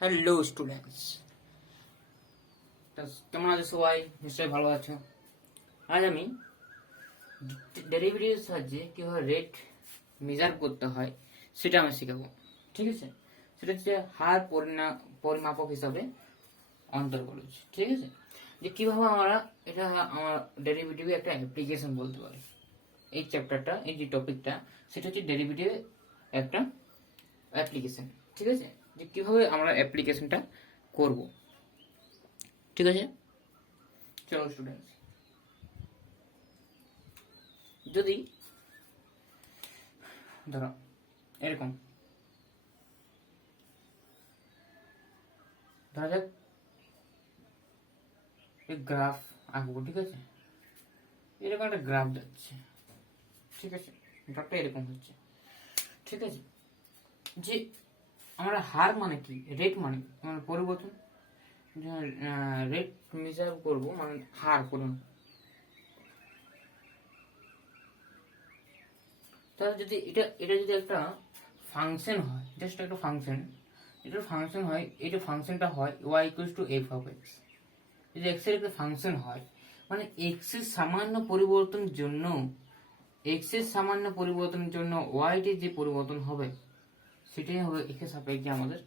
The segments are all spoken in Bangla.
হ্যালো স্টুডেন্টস, কেমন আছো সবাই? নিশ্চয়ই ভালো আছো। আজ আমি ডেরিভেটিভের সাহায্যে কিভাবে রেট মেজার করতে হয় সেটা আমি শেখাবো। ঠিক আছে, সেটা হচ্ছে হার পরিমাপক হিসাবে অন্তর্গত। ঠিক আছে, যে কিভাবে আমরা এটা আমার ডেরিভেটিভে একটা অ্যাপ্লিকেশন বলতে পারি। এই চ্যাপ্টারটা, এই যে টপিকটা, সেটা হচ্ছে ডেরিভেটিভে একটা অ্যাপ্লিকেশন। ঠিক আছে, যে কিভাবে আমরা অ্যাপ্লিকেশনটা করব। ঠিক আছে, চলো স্টুডেন্টস, যদি ধরো এরকম ধরা যাক গ্রাফ আঁকবো। ঠিক আছে, এরকম একটা গ্রাফ যাচ্ছে। ঠিক আছে, গ্রাফটা এরকম হচ্ছে। ঠিক আছে, যে আমরা হার মানে কি, রেট মানে মানে পরিবর্তন, রেট মেজার করবো মানে হার করুন। তাহলে যদি এটা এটা যদি একটা ফাংশন হয়, জাস্ট একটা ফাংশন, এটা ফাংশন হয়, এটা ফাংশনটা হয় y equals to F of x. যদি এক্স এর একটা ফাংশন হয়, মানে এক্স এর সামান্য পরিবর্তনের জন্য ওয়াই টির যে পরিবর্তন হবে সেটাই হবে এক্স সাপেক্ষে আমাদের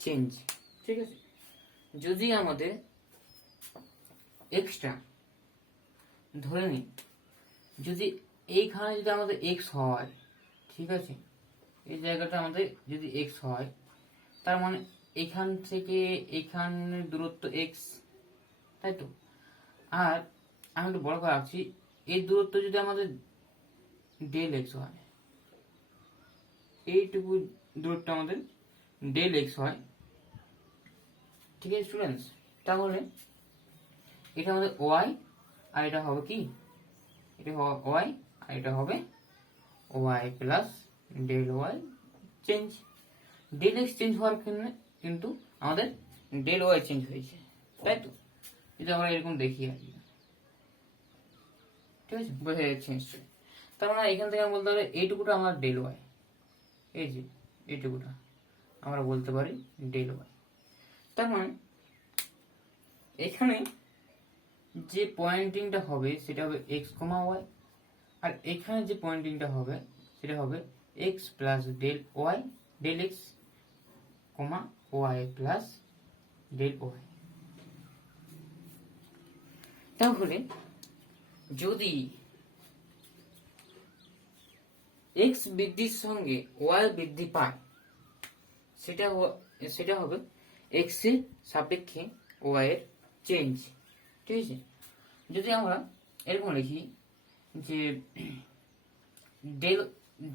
চেঞ্জ। ঠিক আছে, যদি আমাদের এক্সটা ধরে নিই, যদি এইখানে যদি আমাদের এক্স হয়, ঠিক আছে, এই জায়গাটা আমাদের যদি এক্স হয়, তার মানে এখান থেকে এখানের দূরত্ব এক্স, তাই তো। আর আমি একটু বড় করে রাখছি, এই দূরত্ব যদি আমাদের ডেল এক্স হয়, এইটুকু দূরত্ব আমাদের ডেল এক্স হয়। ঠিক আছে স্টুডেন্টস, তাহলে এটা আমাদের ওয়াই, আর এটা হবে কি, এটা হবে ওয়াই, আর এটা হবে Y plus del Y change. Del X change হওয়ার ক্ষেত্রে কিন্তু আমাদের ডেল ওয়াই চেঞ্জ হয়েছে, তাই তো। যদি আমরা এরকম দেখি আর কি, ঠিক আছে, বোঝা যাচ্ছে নিশ্চয়ই। তার মানে এখান থেকে আমরা বলতে পারি এইটুকুটা আমার ডেল ওয়াই, এই যে এইটুকুটা আমরা বলতে পারি ডেল ওয়াই। তার মানে এখানে যে পয়েন্টিংটা হবে সেটা হবে এক্স কমা ওয়াই, আর এখানে যে পয়েন্টিংটা হবে সেটা হবে X plus del Y, del X comma Y plus del Y. তাহলে যদি এক্স বৃদ্ধির সঙ্গে ওয়াই বৃদ্ধি পায়, সেটা হবে এক্স এর সাপেক্ষে ওয়াই এর চেঞ্জ। ঠিক আছে, যদি আমরা এরকম লিখি যে ডেল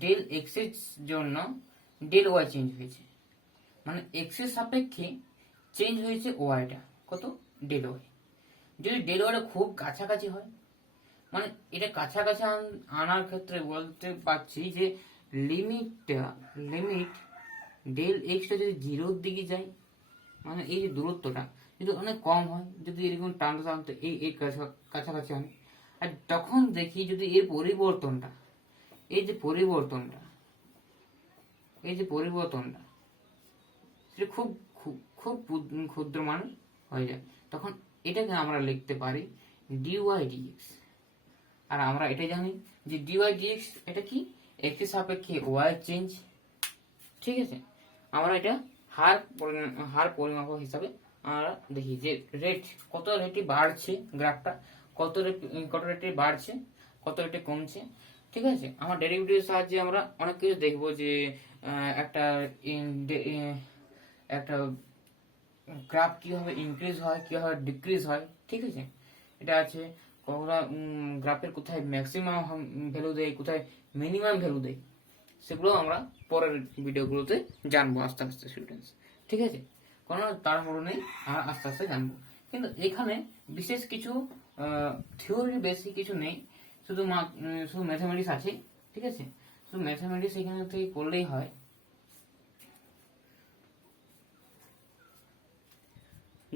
ডেল এক্স এর জন্য ডেল ওয়াই চেঞ্জ হয়েছে, মানে এক্স এর সাপেক্ষে চেঞ্জ হয়েছে ওয়াইটা কত, ডেল ওয়াই। যদি ডেল ওয়াইটা খুব কাছাকাছি হয়, মানে এটা কাছাকাছি আনার ক্ষেত্রে বলতে পারছি যে লিমিট ডেল এক্সটা যদি জিরোর দিকে যায়, মানে এই যে দূরত্বটা যদি অনেক কম হয়, যদি এরকম টানতে টানতে এই কাছাকাছি হয়, আর তখন দেখি যদি এর পরিবর্তনটা, এই যে পরিবর্তনটা সেটা খুব খুব ক্ষুদ্র মান হয়ে যায়, তখন এটাকে আমরা লিখতে পারি ডিওয়াই ডিএক্স। আর আমরা এটা জানি যে ডিওয়াই ডিএক্স এটা কি, এক্স সাপেক্ষে ওয়াই চেঞ্জ। ঠিক আছে, আমরা এটা হার পরিমাপক হিসাবে আমরা দেখি যে রেট কত রেটে বাড়ছে, গ্রাফটা কত রেটে বাড়ছে, কত রেটে কমছে। ঠিক আছে, আমার ডেরিভেটিভের সাহায্যে আমরা অনেক কিছু দেখবো যে একটা একটা গ্রাফ কিভাবে ইনক্রিজ হয়, কিভাবে ডিক্রিজ হয়। ঠিক আছে, এটা আছে কখনো গ্রাফের কোথায় ম্যাক্সিমাম ভ্যালু দেয়, কোথায় মিনিমাম ভ্যালু দেয়, সেগুলো আমরা পরের ভিডিওগুলোতে জানবো আস্তে আস্তে স্টুডেন্টস। ঠিক আছে, কোনো তাড়াহুড়ো নেই, আমরা আস্তে আস্তে জানবো। কিন্তু এখানে বিশেষ কিছু থিওরি বেশি কিছু নেই, শুধু শুধু ম্যাথামেটিক্স আছে। ঠিক আছে, শুধু ম্যাথামেটিক্স এখানে থেকে করলেই হয়।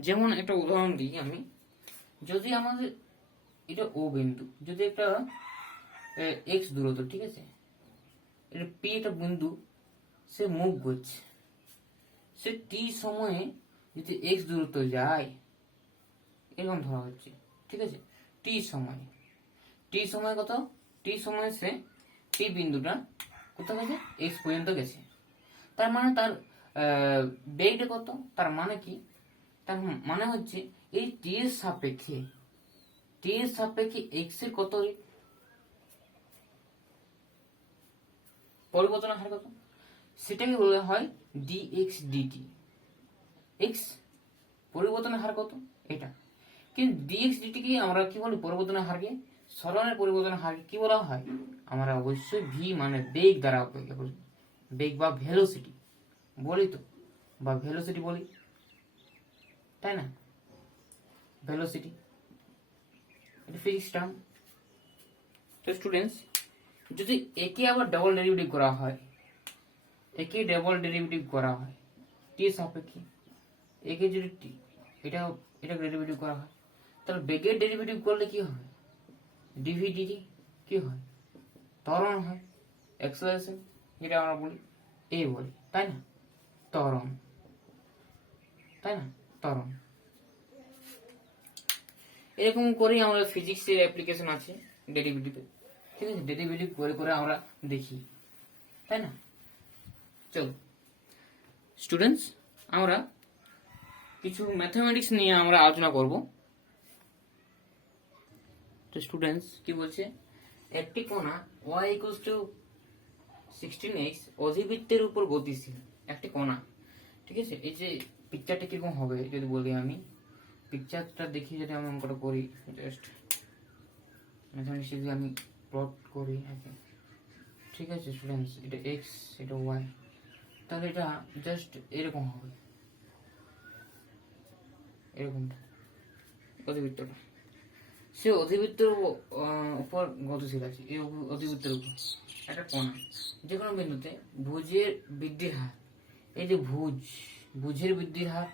যেমন একটা উদাহরণ দিই আমি, যদি আমাদের এটা ও বিন্দু, যদি একটা এক্স দূরত্ব, ঠিক আছে, এটা পি একটা বিন্দু, সে মুভ করছে, সে টি সময়ে যদি এক্স দূরত্ব যায়, এরকম ধরা হচ্ছে, ঠিক আছে, টি সময় কত, টি সময় সে টি বিন্দুটা কোথাও গেছে, এক্স পর্যন্ত গেছে। তার মানে তার বেগটা কত, তার মানে কি, তার মানে হচ্ছে এই টি এর সাপেক্ষে এক্স এর কত পরিবর্তনের হার কত, সেটাকে বলা হয় dx dt। এক্স পরিবর্তনের হার কত, এটা। কিন্তু dx dt কে আমরা কি বলি, পরিবর্তনের হারকে, সরণের পরিবর্তনের হারকে কি বলা হয়, আমরা অবশ্যই v মানে বেগ দ্বারা ব্যাখ্যা করি, বেগ বা ভেলোসিটি বলি তো, বা ভেলোসিটি বলি, তাই না, ভেলোসিটি, এটা ফিজিক্স টার্ম। তো স্টুডেন্টস, যদি একে আবার ডাবল ডেরিভেটিভ করা হয়, টি এর সাপেক্ষে, একে যদি টি এটা ডেরিভেটিভ করা হয়, তাহলে বেগের ডেরিভেটিভ করলে কি হয়, ডিভি ডিটি কি হয়, ত্বরণ হয়, অ্যাক্সেলারেশন, যেটা আমরা বলি এই বলি, তাই না, ত্বরণ, এরকম করেই আমাদের ফিজিক্সের অ্যাপ্লিকেশন আছে ডেরিভেটিভে, ঠিক আছে, ডেরিভেটিভ করে আমরা দেখি, তাই না। চলো স্টুডেন্টস, আমরা কিছু ম্যাথমেটিক্স নিয়ে আমরা আলোচনা করব। তো স্টুডেন্টস কি বলছে, একটি কণা y = 16x অধিবৃত্তের উপর গতিশীল, একটি কণা, ঠিক আছে। এই যে পিকচারটা কিরকম হবে যদি বলি, আমি পিকচারটা দেখি, যদি আমি অঙ্কটা করি, জাস্ট ম্যাথমেটিক্স যদি আমি প্লট করি, ঠিক আছে স্টুডেন্টস, এটা এক্স, এটা ওয়াই, তাহলে এটা জাস্ট এরকম হবে, এরকমটা অধিবৃত্তটা, সে অধিবৃত্তের উপর গতিশীল আছে, এই অধিবৃত্তের উপর একটা কণা, যে কোনো বিন্দুতে ভুজের বৃদ্ধির হার, এই যে ভুজের বৃদ্ধির হার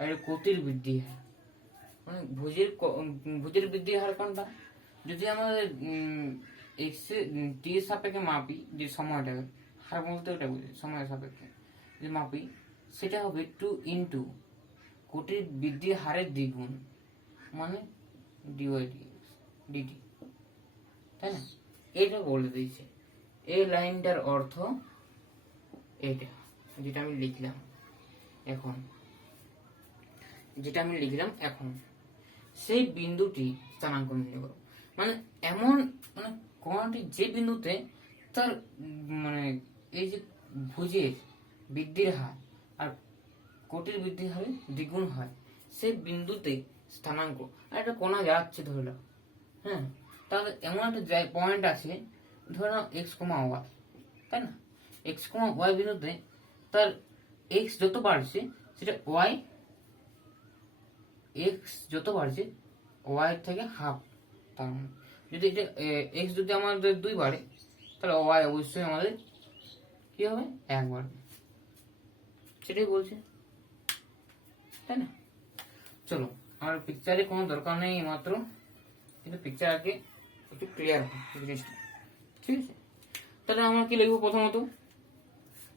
আর গতির বৃদ্ধির হার, মানে ভুজের বৃদ্ধির হার কোনটা, যদি আমাদের এক্স টি এর সাপেক্ষে মাপি, যে সময়টাকে হার বলতে ওটা বুঝি, সময়ের সাপেক্ষে যে মাপি, সেটা হবে 2 ইন্টু গতির বৃদ্ধির হারের দ্বিগুণ, মানে ডিটি, তাই না। এটা বলে দিয়েছে, এই লাইনটার অর্থ এটা, যেটা আমি লিখলাম এখন, সেই বিন্দুটি স্থানাঙ্ক নির্ণয় করো, মানে এমন, মানে কোণটি যে বিন্দুতে তার মানে এই যে ভুজের বৃদ্ধির হার আর কোটির বৃদ্ধির হারে দ্বিগুণ হয়, সেই বিন্দুতে স্থানাঙ্ক, আর একটা কোণা যাচ্ছে ধরে নাও, হ্যাঁ, তাহলে এমন একটা পয়েন্ট আছে, ধরে নাও এক্স কমা ওয়াই, তাই না, এক্স কমা ওয়াই বিন্দুতে তার এক্স যত বাড়ছে সেটা ওয়াই, এক্স যত বাড়ছে ওয়াই থেকে হাফ, তার মানে যদি এটা এক্স যদি আমাদের 2 বাড়ে, তাহলে ওয়াই অবশ্যই আমাদের কি হবে, 1 বাড়বে, সেটাই বলছে, তাই না। চলো, আমার পিকচারে কোনো দরকার নেই মাত্র, কিন্তু পিকচার আগে একটু ক্লিয়ার হয় জিনিসটা, ঠিক আছে। তাহলে আমরা কি লিখবো, প্রথমত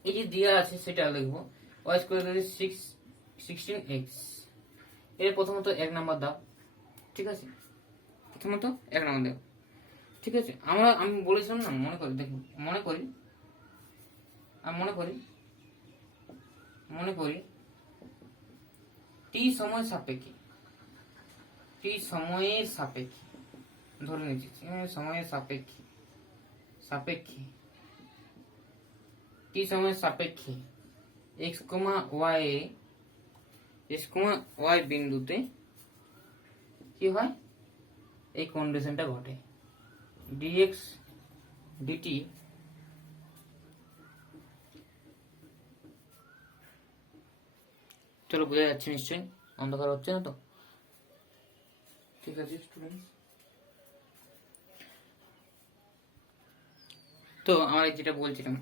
এই যে দেওয়া আছে সেটা লিখবো, y = 16x, এর প্রথমত 1 নাম্বার দাও, ঠিক আছে, প্রথমত 1 নাম্বার দাও, ঠিক আছে। আমি বলেছিলাম না, মনে করি, দেখুন, মনে করি টি সময়ের সাপেক্ষে ধরে নিচ্ছি, সময়ের সাপেক্ষে টি সময়ের সাপেক্ষে x, y বিন্দুতে কি হয়, এই কন্ডিশনটা ঘটে, dx dt চলো বোঝা যাচ্ছে নিশ্চয়ই, অন্ধকার হচ্ছে না তো, ঠিক আছে স্টুডেন্টস। তো আমরা যেটা বলছিলাম,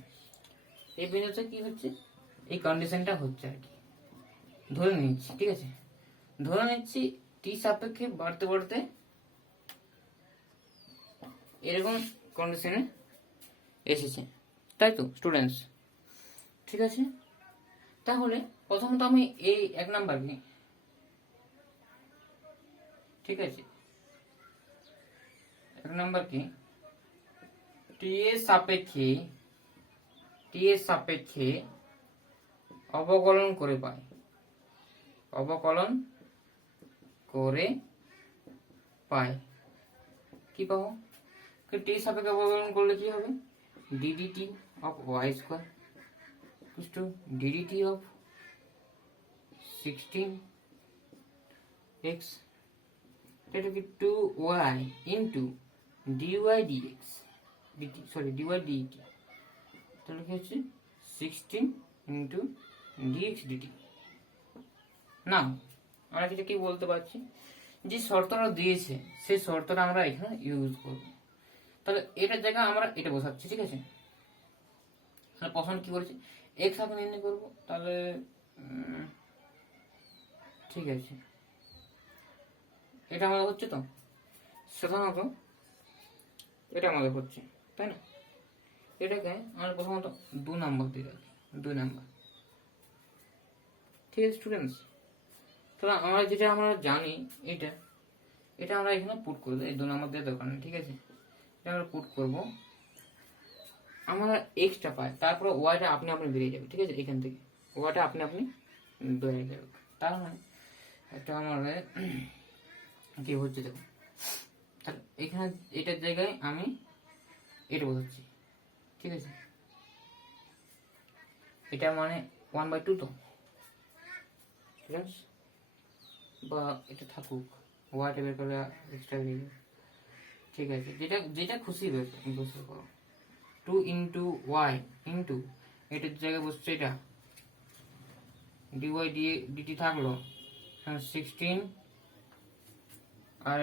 এই বিন্দুতে কি হচ্ছে, এই কন্ডিশনটা হচ্ছে আর কি, ধরে নিচ্ছি, ঠিক আছে, ধরে নিচ্ছি টি সাপেক্ষে বাড়তে বাড়তে এরকম কন্ডিশনে এসেছে, তাই তো স্টুডেন্টস, ঠিক আছে। তাহলে প্রথমত আমি এই 1 নাম্বার নিই, ঠিক আছে, 1 নাম্বার কি টি এর সাপেক্ষে অবকলন করে পাই, কি পাবো? টি সাপেক্ষে অবকলন করলে কি হবে? D d t of Y square equal to d d t of 16x, এটা কি 2y into d y d x d t, sorry d y d t, তাহলে কি হচ্ছে 16 ইন্টু ডিএক্স ডিটি। না, আমরা যেটা কি বলতে পারছি, যে শর্তটা দিয়েছে সেই শর্তটা আমরা এখানে ইউজ করব। তাহলে এটার জায়গায় আমরা এটা বসাচ্ছি, ঠিক আছে। তাহলে প্রশ্ন কি করেছি, এক্স আগে নির্ণয় করবো, তাহলে ঠিক আছে, এটা আমাদের হচ্ছে তো সাধারণত এটা আমাদের হচ্ছে, তাই না? এটাকে আমরা প্রথমত 2 নাম্বার দিয়ে রাখি, 2 নাম্বার, ঠিক আছে স্টুডেন্টস। তাহলে আমরা জানি এটা আমরা এখানে পুট করে দেবো, এই 2 নাম্বার দেওয়ার দরকার নেই, ঠিক আছে। এটা আমরা পুট করবো, আমরা এক্সটা পাই, তারপরে ওয়াইটা আপনি বেরিয়ে যাবে, ঠিক আছে। এখান থেকে ওয়াইটা আপনি বেরিয়ে যাবে, তার মানে এটা আমাদের কি হচ্ছে দেখো, তাহলে এখানে এটার জায়গায় আমি এটা বোঝাচ্ছি, ঠিক আছে। এটা মানে 1/2 তো, ঠিক আছে, বা এটা থাকুক, ওয়াইটা বের করে এক্সট্রা বেরিয়ে যাবে, ঠিক আছে। যেটা খুশি বের করো, 2 ইন্টু ওয়াই ইন্টু এটার জায়গায় বসছে এটা ডিওয়াই ডিটি থাকলো 16, আর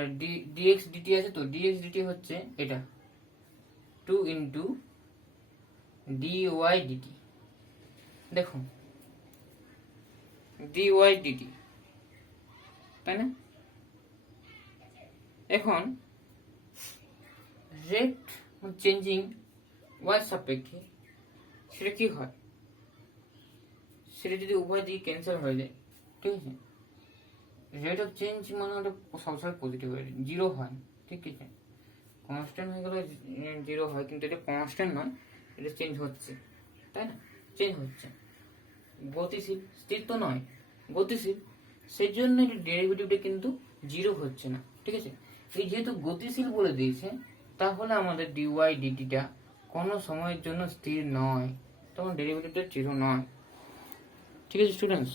ডিএক্স ডিটি আছে, তো ডিএক্স ডিটি হচ্ছে এটা 2 ইন্টু ডিওয়াই ডিটি। দেখো ডিওয়াই ডিটি, তাই না? এখন রেট চেঞ্জিং ওয়াই সাপেক্ষে সেটা কি হয়, সেটা যদি উভয় দিকে ক্যান্সেল হয়ে যায়, ঠিক আছে, রেট অফ চেঞ্জ মানে ওটা সবসময় পজিটিভ হয়, 0 হয়, ঠিক আছে। কনস্ট্যান্ট হয়ে গেলে 0 হয়, কিন্তু এটা কনস্ট্যান্ট নয়, এটা চেঞ্জ হচ্ছে, তাই না? চেঞ্জ হচ্ছে, গতিশীল, স্থির তো নয়, গতিশীল, সেই জন্য এটা ডেরিভেটিভটা কিন্তু 0 হচ্ছে না, ঠিক আছে। এই যেহেতু গতিশীল বলে দিয়েছে, তাহলে আমাদের ডিওয়াই ডিটিটা কোনো সময়ের জন্য স্থির নয়, তখন ডেরিভেটিভটা 0 নয়, ঠিক আছে স্টুডেন্টস।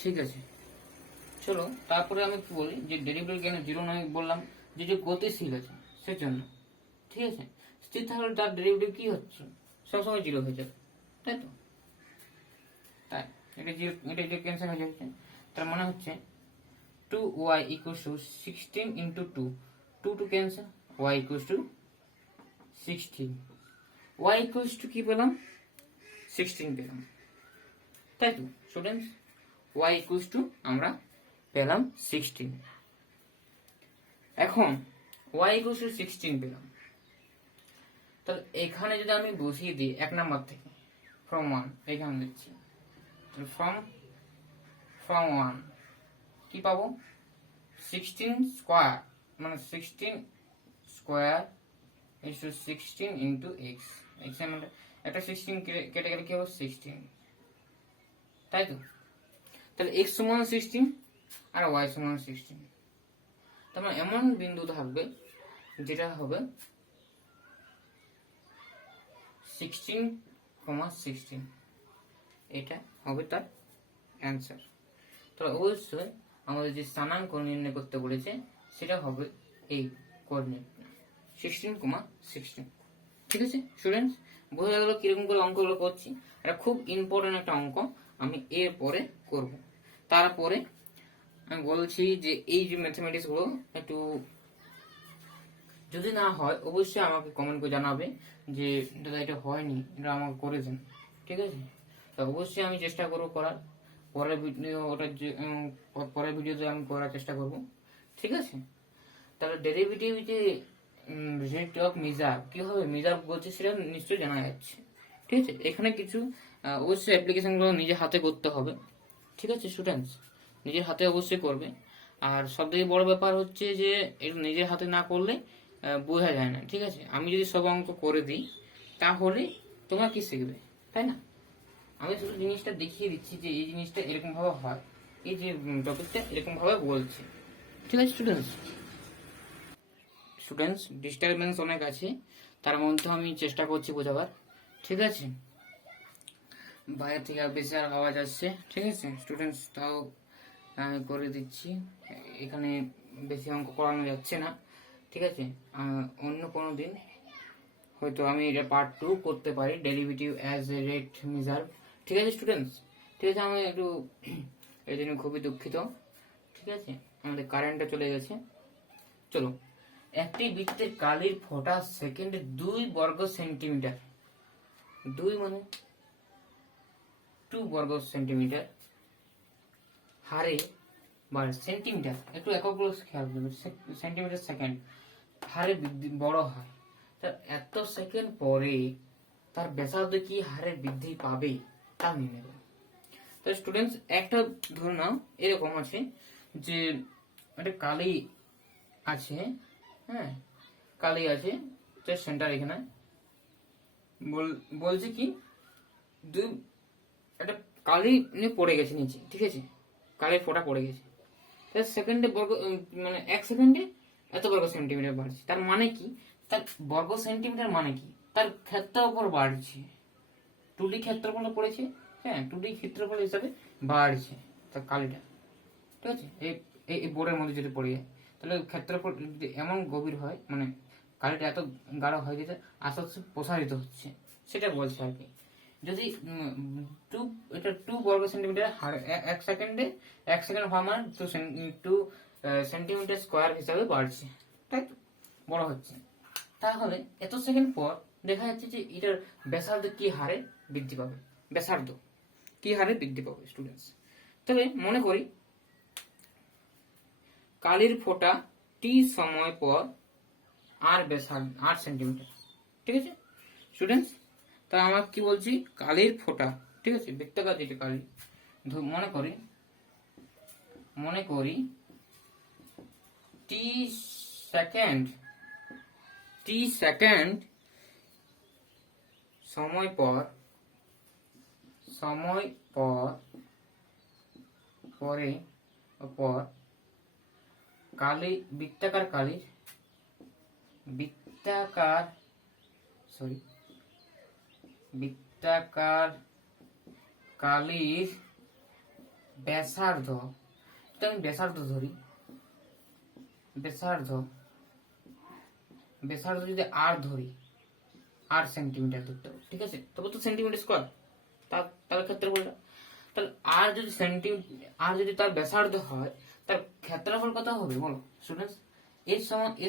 ঠিক আছে, চলো তারপরে আমি কি বলি, যে ডেরিভেটিভ কেন 0 নয় বললাম, যে গতিশীল আছে সেজন্য, ঠিক আছে। স্থির থাকলে তার ডেরিভেটিভ কি হচ্ছে, সবসময় 0 হয়ে যাবে, তাই তো। তাই এটা ক্যান্সেল হয়ে যাচ্ছে, তার মানে হচ্ছে 2y equals to 16 into 2, 2 to cancel, y equals to 16, y equals to কি পেলাম, 16 পেলাম, তাই তো স্টুডেন্টস। y equals to আমরা পেলাম 16। এখন y equals to 16 পেলাম, তাহলে এখানে যদি আমি বসিয়ে দিই 1 নাম্বার থেকে from 1, এখানে দিচ্ছি from 1 কি পাবো, 16 স্কয়ার মানে 16 square is to 16 into x, x এর মানে একটা 16 কেটে গেলে কি হবে 16, তাই তো। তাহলে x সমান 16 আর y সমান 16, তার মানে এমন বিন্দু থাকবে যেটা হবে 16,16, এটা হবে তার অ্যান্সার। তাহলে অবশ্যই আমাদের যে স্থানাঙ্ক নির্ণয় করতে বলেছে সেটা হবে এই কোঅর্ডিনেট 16,16, ঠিক আছে স্টুডেন্টস। বোঝা গেল কিরকম করে অঙ্কগুলো করছি, এটা খুব ইম্পর্টেন্ট একটা অঙ্ক, আমি এর পরে করব। তারপরে আমি বলছি যে এই যে ম্যাথমেটিক্স গুলো একটু যদি না হয় অবশ্যই আমাকে কমেন্ট করে জানাবে যে দাদা এটা হয়নি, এটা আমাকে করে দেন, ঠিক আছে। তো অবশ্যই আমি চেষ্টা করবো করার, পরের ভিডিওতে আমি করার চেষ্টা করব, ঠিক আছে। তাহলে ডেরিভেটিভ যে রেট অফ মেজার কি হবে, মেজার বলছে সেটা নিশ্চয়ই জানা যাচ্ছে, ঠিক আছে, এখানে কিছু অবশ্যই অ্যাপ্লিকেশনগুলো নিজের হাতে করতে হবে। ঠিক আছে স্টুডেন্টস, নিজের হাতে অবশ্যই করবে। আর সব থেকে বড় ব্যাপার হচ্ছে যে এটা নিজের হাতে না করলে বোঝা যায় না। ঠিক আছে, আমি যদি সব অঙ্ক করে দিই তাহলে তোমরা কি শিখবে, তাই না? আমি শুধু জিনিসটা দেখিয়ে দিচ্ছি যে এই জিনিসটা এরকম ভাবে হয়, এই যে টপিকটা এরকম ভাবে বলছে। ঠিক আছে স্টুডেন্টস, ডিস্টারবেন্স অনেক আছে, তার মধ্যে আমি চেষ্টা করছি বোঝাবার। ঠিক আছে, বাইরে থেকে বেশি আর আওয়াজ আসছে। ঠিক আছে স্টুডেন্টস, তাও আমি করে দিচ্ছি। এখানে বেশি অঙ্ক করানো যাচ্ছে না। ঠিক আছে, অন্য কোনো দিন হয়তো আমি এটা পার্ট 2 করতে পারি, derivative as a rate measure. ঠিক আছে স্টুডেন্টস, ঠিক আছে, আমি একটু এই জন্য খুবই দুঃখিত। ঠিক আছে, আমাদের কারেন্টটা চলে গেছে। চলো, একটি বৃত্তের কালির ফোঁটা সেকেন্ডে 2 বর্গ সেন্টিমিটার, 2 মানে 2 বর্গ সেন্টিমিটার হারে বা সেন্টিমিটার, একটু এককগুলো খেয়াল করবে, সেন্টিমিটার সেকেন্ড হারে বড় হয়। তা এত সেকেন্ড পরে তার ব্যাসার্ধ কি হারে বৃদ্ধি পাবে তা নির্ণয় করো। তো স্টুডেন্টস, একটা ধরে নাও এরকম আছে যে একটা কালি আছে, হ্যাঁ কালি আছে, সেন্টার এখানে বলছে কি দুই একটা কালি পড়ে গেছে নিচে। ঠিক আছে, কালির ফোঁটা পড়ে গেছে, সেকেন্ডে বর্গ মানে 1 সেকেন্ডে এত বর্গ সেন্টিমিটার বাড়ছে। তার মানে কি, তার বর্গ সেন্টিমিটার মানে কি, তার ক্ষেত্রফল বাড়ছে, 2D ক্ষেত্রফল পড়েছে, হ্যাঁ 2D ক্ষেত্রফল হিসাবে বাড়ছে তার কালিটা। ঠিক আছে, এই বোর্ডের মধ্যে যদি পড়ে যায় তাহলে ক্ষেত্রফল যদি এমন গভীর হয়, মানে কালিটা এত গাঢ় হয়ে গেছে আস্তে আস্তে প্রসারিত হচ্ছে, সেটা বলছে আর কি। যদি এটা 2 বর্গ সেন্টিমিটার 1 সেকেন্ড হওয়া মানে 2 সেন্টিমিটার স্কোয়ার হিসাবে বাড়ছে, তাই তো, বড় হচ্ছে। তাহলে এত সেকেন্ড পর দেখা যাচ্ছে যে এটার ব্যাসার্ধ কি হারে বৃদ্ধি পাবে, ব্যাসার্ধ কি হারে বৃদ্ধি পাবে স্টুডেন্টস। তবে মনে করি কালির ফোঁটা টি সময় পর আর ব্যাসার্ধ 8 সেন্টিমিটার। ঠিক আছে স্টুডেন্টস, তা আমরা কি বলছি, কালির ফোঁটা, ঠিক আছে, বৃত্তাকার যেটা কালি, মনে করি টি সেকেন্ড সময় পর পরে পর কালি বৃত্তাকার কালির ব্যাসার্ধ, এটা আমি ব্যাসার্ধ ধরি, ব্যাসার্ধ যদি আর ধরি 8 সেন্টিমিটার ধরতে হবে। ঠিক আছে, তবে তো সেন্টিমিটার স্কোয়ার তার ক্ষেত্রফলটা, তাহলে আর যদি তার ব্যাসার্ধ হয় তার ক্ষেত্রফল কত হবে বলো স্টুডেন্টস। এর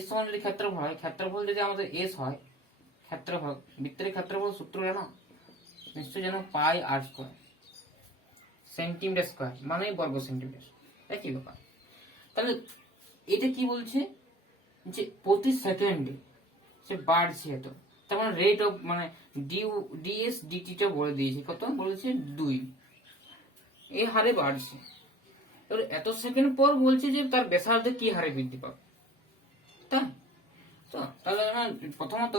সমান যদি ক্ষেত্রফল হয়, ক্ষেত্রফল যদি আমাদের এস হয়, ক্ষেত্রফল বৃত্তের ক্ষেত্রফল সূত্র জানো নিশ্চয় জানো, পাই আর স্কোয়ার, সেন্টিমিটার স্কোয়ার মানে বর্গ সেন্টিমিটার, একই ব্যাপার। তাহলে এটা কি বলছে যে প্রতি সেকেন্ডে সে বাড়ছে এত, তার মানে রেট অফ মানে ডিএস ডিটিটা বলে দিয়েছে, কত বলেছে 2, এই হারে বাড়ছে। এবার এত সেকেন্ড পর বলছে যে তার ব্যাসার্ধ কি হারে বৃদ্ধি পাবে, তাই তো। তাহলে প্রথমত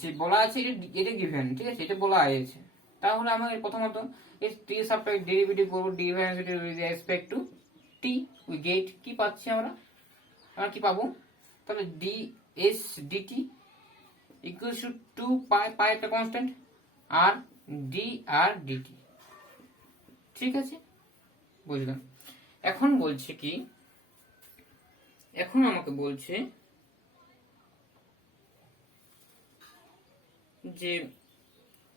যে বলা আছে এটা গিভেন, ঠিক আছে, এটা বলা আছে, তাহলে আমাকে প্রথমত এই টি সাবট্রাক্ট ডেরিভেটিভ করব, d with respect to t, we get কি পাচ্ছি আমরা কি পাবো, তাহলে d s dt equal to 2 pi একটা কনস্ট্যান্ট আর ডি আর ডিটি। ঠিক আছে, বুঝলাম। এখন বলছে কি, এখন আমাকে বলছে যে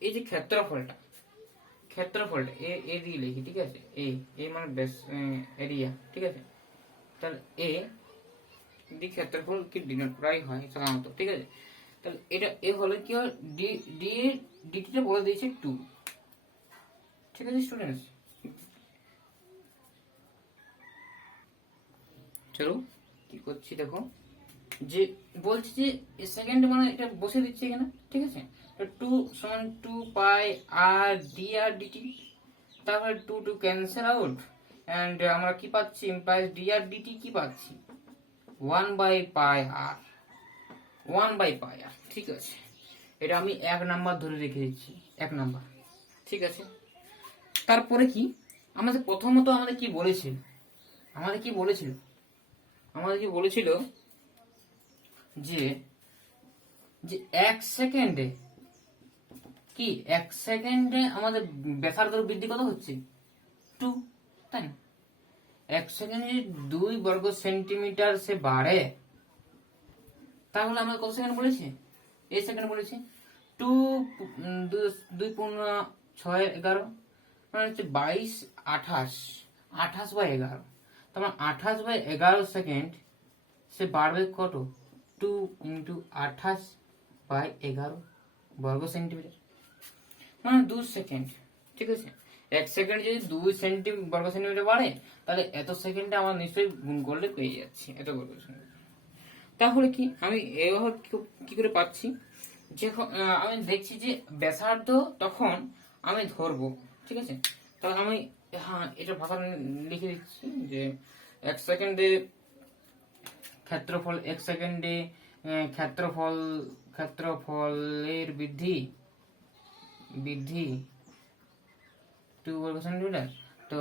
এই যে ক্ষেত্রফলটা এ দিয়ে লিখি, ঠিক আছে, এ মানে এরিয়া, ঠিক আছে, তাহলে এ দি ক্ষেত্রফল কি ডিনোট করাই হয় সাধারণত, ঠিক আছে। তাহলে এটা এ হলো কি হয়, ডিটিটা বলে দিয়েছে 2। ঠিক আছে স্টুডেন্টস, চলো কি করছি দেখো, যে বলছি যে সেকেন্ড মানে এটা বসে দিচ্ছি এখানে, ঠিক আছে। টু সমান 2 π r dr dt, তারপরে 2 ক্যান্সেল আউট, এন্ড আমরা কি পাচ্ছি, ইমপ্লাইজ dr dt কি পাচ্ছি, 1/πr, 1/πr, ঠিক আছে। এটা আমি 1 নাম্বার ধরে রেখে দিচ্ছি, 1 নাম্বার, ঠিক আছে। তারপরে কি আমাদের প্রথমত আমাদের কি বলেছিল, আমাদের কি বলেছিল যে যে 1 সেকেন্ডে কি 1 সেকেন্ডে আমাদের ব্যাসার্ধ বৃদ্ধি কত হচ্ছে, 2, তাই না? 1 সেকেন্ডে 2 বর্গ সেন্টিমিটার সে বাড়ে, তাহলে আমাদের কত সেকেন্ড বলেছে, এই সেকেন্ড বলেছে 2 2 পূর্ণ 6 11, মানে হচ্ছে 22 28 28/11, তার মানে 28/11 সেকেন্ড সে বাড়বে কত, 2 × 28/11 বর্গ সেন্টিমিটার, মানে 2 সেকেন্ড, ঠিক আছে। 1 সেকেন্ড যদি 2 বর্গ সেন্টিমিটার বাড়ে, তাহলে এত সেকেন্ডে আমরা নিশ্চয়ই গুণ করলে পেয়ে যাচ্ছি এত বর্গ সেন্টিমিটার। তাহলে কি আমি এভাবে কি করে পাচ্ছি, যখন আমি দেখছি যে ব্যাসার্ধ, তখন আমি ধরবো, ঠিক আছে। তাহলে আমি এটা ভাষা লিখে দিচ্ছি যে 1 সেকেন্ডে ক্ষেত্রফল, 1 সেকেন্ডে ক্ষেত্রফলের বৃদ্ধি 2 বর্গ সেন্টিমিটার, তো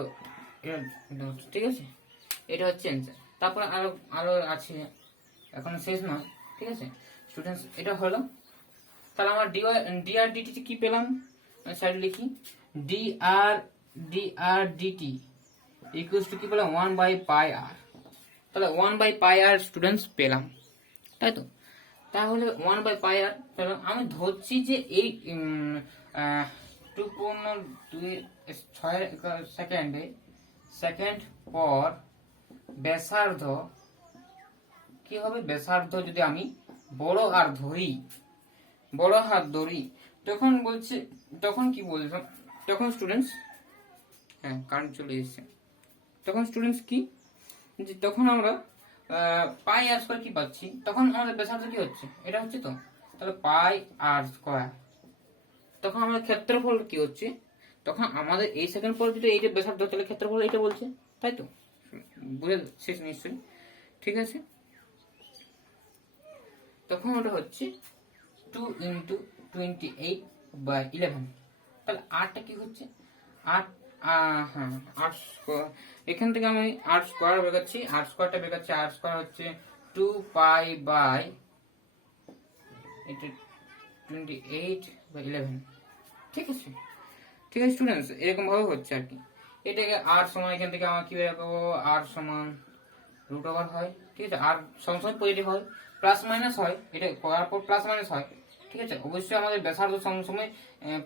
এটা ঠিক আছে, এটা হচ্ছে অ্যান্সার। তারপরে আরো আছে, এখন শেষ নয়, ঠিক আছে স্টুডেন্টস, এটা হলো। তাহলে আমার dr dt কি পেলাম, সাইড লিখি, dr dt ইকুয়ালস টু কি পেলাম, 1/πr, তাহলে 1/πr স্টুডেন্টস পেলাম, তাই তো। তাহলে 1/πr পেলাম, আমি ধরছি যে এই 2.26 সেকেন্ড পর ব্যাসার্ধ কি হবে, ব্যাসার্ধ যদি আমি বড় হাত ধরি, তখন বলছে, তখন কি বলছো, তখন স্টুডেন্টস, হ্যাঁ কারেন্ট চলে এসেছে, তখন স্টুডেন্টস কি, যে তখন আমরা পাই আর স্কয়ার কি পাচ্ছি, তখন আমাদের ব্যাসার্ধ কি হচ্ছে, এটা হচ্ছে তো, তাহলে পাই আর স্কয়ার, তখন আমাদের ক্ষেত্রফল কি হচ্ছে, তখন আমাদের এই সেকেন্ড পর যদি এইটা ব্যাসার্ধ, তাহলে ক্ষেত্রফল এটা বলছে, তাই তো, বুঝে শেষ নিশ্চয়ই, ঠিক আছে। তখন ওটা হচ্ছে 2 × 28/11, তাহলে আটটা কি হচ্ছে, 8, হ্যাঁ 8 স্কয়ার, এখান থেকে আমি 8 স্কয়ার বের করছি, 8 স্কয়ার হচ্ছে 2π এটা 28/11, ঠিক আছে স্টুডেন্টস, এরকম ভাবে হচ্ছে আর কি। এটাকে r সমান, এখান থেকে আমরা কি বের করবো, r সমান √ওভার হয়, ঠিক আছে, আর সবসময় পজিটিভ হয়, প্লাস মাইনাস হয়, এটা করার পর প্লাস মাইনাস হয়, ঠিক আছে। অবশ্যই আমাদের ব্যাসার্ধ সবসময়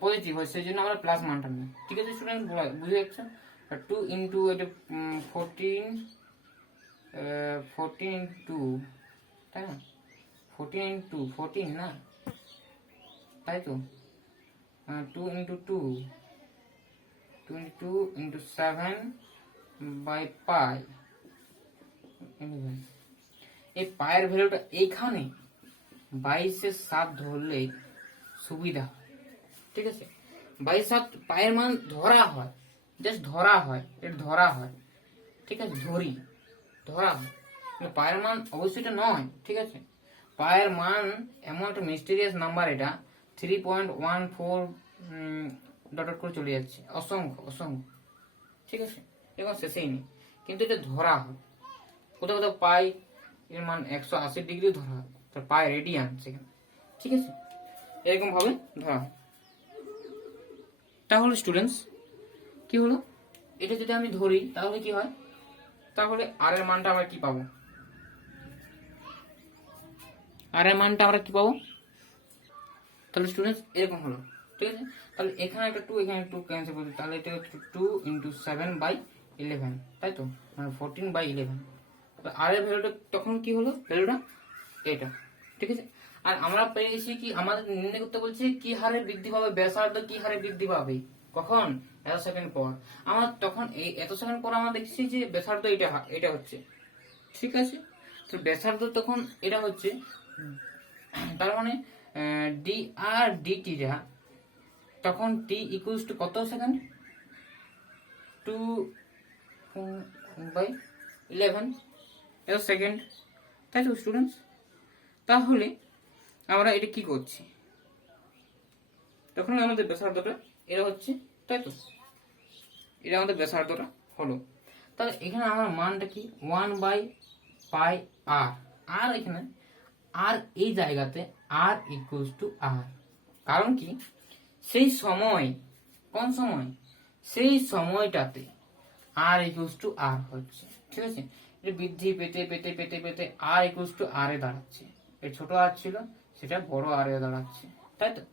পজিটিভ হয়, সেই জন্য আমরা প্লাস মানটা নিই, ঠিক আছে স্টুডেন্ট, বুঝে যাচ্ছে। 2 × এটা 14 × 2, তাই না, 14 × 14 না, তাই তো, 2 × 2 22 × 7/π, এই পায়ের ভ্যালুটা এইখানে 22 7 ধরলে সুবিধা, ঠিক আছে। 22 7 পায়ের মান ধরা হয়, জাস্ট ধরা হয়, এটা ধরা হয়, ঠিক আছে, ধরা হয়, পায়ের মান অবশ্যই এটা নয়, ঠিক আছে। পায়ের মান এমন একটা মিস্টেরিয়াস নাম্বার, এটা 3.14 ডট করে চলে যাচ্ছে, অসংখ্য, ঠিক আছে, এখন শেষেই নেই, কিন্তু এটা ধরা হয়, কোথাও পাই এর মান 180 ডিগ্রি ধরা হয়, তার পাই রেডিয়ান সেখানে, ঠিক আছে, এরকম ভাবে ধরা হয়। তাহলে স্টুডেন্টস কি হলো, এটা যদি আমি ধরি তাহলে কি হয়, তাহলে আর এর মানটা আমরা কি পাবো, তাহলে স্টুডেন্টস এরকম হলো, ঠিক আছে। তাহলে এখানে একটা 2 এখানে 2 ক্যান্সেল করতে, তাহলে এটা হচ্ছে 2 × 7/11, তাই তো, মানে 14/11, আর এর ভ্যালুটা তখন কি হলো, ভ্যালুটা এটা, ঠিক আছে। আর আমরা পেয়ে গেছি কি, আমাদের নির্ণয় করতে বলছে কি হারে বৃদ্ধি পাবে ব্যাসার্ধ, কি হারে বৃদ্ধি পাবে, কখন, এত সেকেন্ড পর। আমার তখন এই এত সেকেন্ড পর আমরা দেখছি যে ব্যাসার্ধ এটা হচ্ছে, ঠিক আছে। তো ব্যাসার্ধ তখন এটা হচ্ছে, তার মানে ডি আর ডিটি যা, তখন টি ইকুয়ালস টু কত সেকেন্ড, 2/11 সেকেন্ড, তাই তো স্টুডেন্টস? তাহলে আমরা এটা কি করছি, তখন আমাদের ব্যাসার্ধটা এটা হচ্ছে, তাই তো? এটা আমাদের ব্যাসার্ধটা হলো। তাহলে এখানে আমার মানটা কি, 1/πr। আর এখানে আর এই জায়গাতে আর ইকুয়ালস টু আর, কারণ কি সেই সময়, কোন সময়, সেই সময়টাতে আর ইকুয়ালস টু আর হচ্ছে, ঠিক আছে? এটা বৃদ্ধি পেতে পেতে পেতে পেতে আর ইকুয়ালস টু আর এ দাঁড়াচ্ছে। এই ছোট আর ছিল সেটা বড় আর এ দাঁড়াচ্ছে, তাই তো?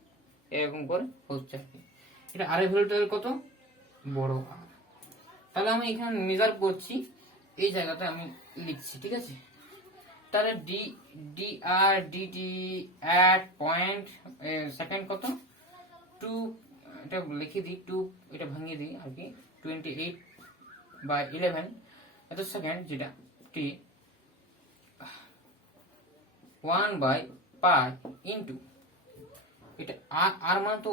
এরকম করে হচ্ছে আর কি। এটা আর এর ভ্যালুটা কত, বড় আর। তাহলে আমি এখানে মেজার করছি, এই জায়গাটা আমি লিখছি, ঠিক আছে? তাহলে ডি আর ডিটি এট পয়েন্ট সেকেন্ড কত, 2, এটা লিখে দিই 2, এটা ভাঙিয়ে দিই আর কি, 28/11 এত সেকেন্ড, যেটা টি 1/π ইন্টু এটা আর মানে তো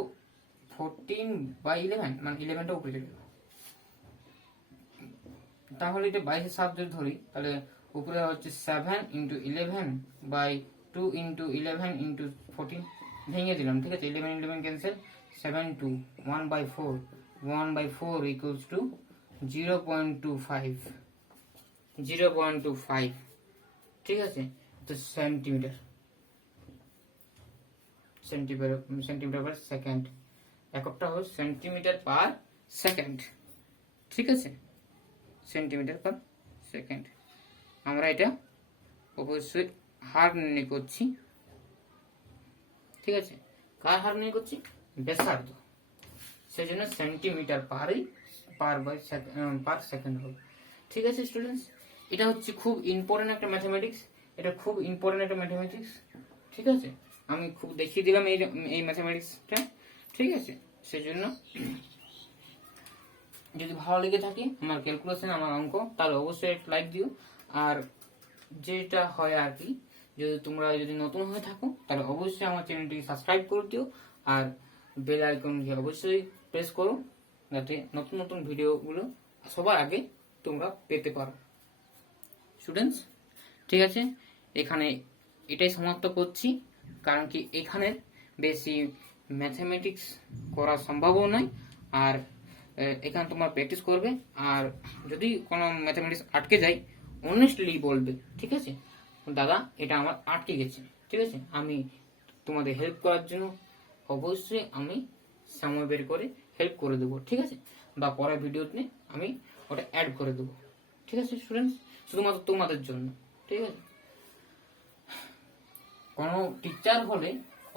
14/11, মানে 11টা উপরে চলে যাবে। তাহলে এটা 22-7 যদি ধরি, তাহলে উপরে হচ্ছে 7 ইন্টু 11/2 ইন্টু 11 ইন্টু 14, ভেঙে দিলাম, ঠিক আছে? 11 ক্যান্সেল, 7 2 1/4, 1/4 ইকুয়ালস টু 0.25, 0.25, ঠিক আছে? তো সেন্টিমিটার, সেন্টিমিটার পার সেকেন্ড, এককটা হলো সেন্টিমিটার পার সেকেন্ড, ঠিক আছে? Centimetre per second. আমরা এটা অবশ্যই হার নির্ণয় করছি, ঠিক আছে? কার হার নির্ণয় করছি, ব্যাসার্ধ, সেই জন্য সেন্টিমিটার পার সেকেন্ড হবে, ঠিক আছে স্টুডেন্টস? এটা হচ্ছে খুব ইম্পর্টেন্ট একটা ম্যাথমেটিক্স, এটা খুব ইম্পর্টেন্ট একটা ম্যাথমেটিক্স, ঠিক আছে? আমি খুব দেখিয়ে দিলাম এই ম্যাথমেটিক্সটা, ঠিক আছে? সেই জন্য যদি ভালো লেগে থাকে আমার ক্যালকুলেশন, আমার অঙ্ক, তাহলে অবশ্যই লাইক দিও। আর যেটা হয় আর কি, তোমরা যদি নতুন হয়ে থাকো তাহলে অবশ্যই আমার চ্যানেলটিকে সাবস্ক্রাইব করে দিও, আর বেল আইকনটি অবশ্যই প্রেস করো, যাতে নতুন নতুন ভিডিওগুলো সবার আগে তোমরা পেতে পারো স্টুডেন্টস, ঠিক আছে? এখানে এটাই সমাপ্ত করছি, কারণ কি এখানে বেশি ম্যাথমেটিক্স করা সম্ভবও নয়, আর এখানে তোমরা প্র্যাকটিস করবে, আর যদি কোনো ম্যাথমেটিক্স আটকে যায় অনেস্টলি বলবে, ঠিক আছে? দাদা এটা আমার আটকে গেছে, ঠিক আছে? আমি তোমাদের হেল্প করার জন্য অবশ্যই আমি সময় বের করে হেল্প করে দেবো, ঠিক আছে? বা পরের ভিডিওতে আমি ওটা অ্যাড করে দেবো, ঠিক আছে স্টুডেন্টস? শুধুমাত্র তোমাদের জন্য, ঠিক আছে? কোনো টিচার হলে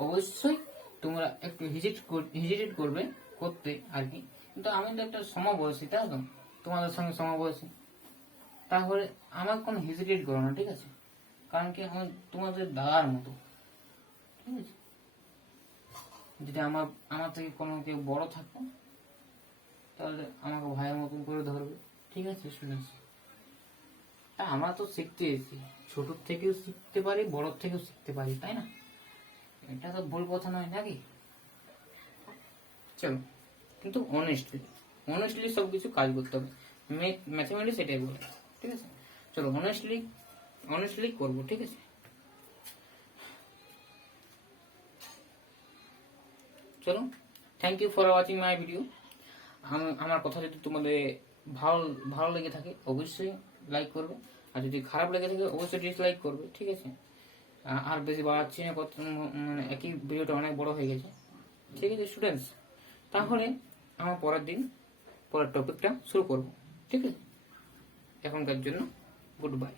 অবশ্যই তোমরা একটু হেজিটেট করবে করতে আর কি, কিন্তু আমি তো একটা সমবয়সী, তাই তো? তোমাদের সঙ্গে সমবয়সী, তাহলে আমার কোনো হেজিটেট করো না, ঠিক আছে? কারণ কি আমি তোমাদের দাদার মতো, ঠিক আছে? যদি আমার থেকে কোনো কেউ বড় থাকো তাহলে আমাকে ভাইয়ের মতন করে ধরবে, ঠিক আছে স্টুডেন্টস? তা আমরা তো শিখতে এসেছি, ছোট থেকেও শিখতে পারি, বড় থেকেও শিখতে পারি, তাই না? এটা তো ভুল কথা নয় নাকি? চলো, কিন্তু অনেস্টলি সবকিছু কাজ করতে হবে, ম্যাথমেটিক্স এটাই বলে, ঠিক আছে? চলো অনেস্টলি করবো, ঠিক আছে? চলো, thank you for watching my video. আমার কথা যদি তোমাদের ভালো লেগে থাকে অবশ্যই লাইক করবে, আর যদি খারাপ লেগে থাকে অবশ্যই ডিসলাইক করবে, ঠিক আছে? আর বেশি বাড়াচ্ছি না, মানে একই ভিডিওটা অনেক বড় হয়ে গেছে, ঠিক আছে স্টুডেন্টস? তাহলে আমার পরের টপিকটা শুরু করব, ঠিক আছে? এখনকার জন্য গুড বাই।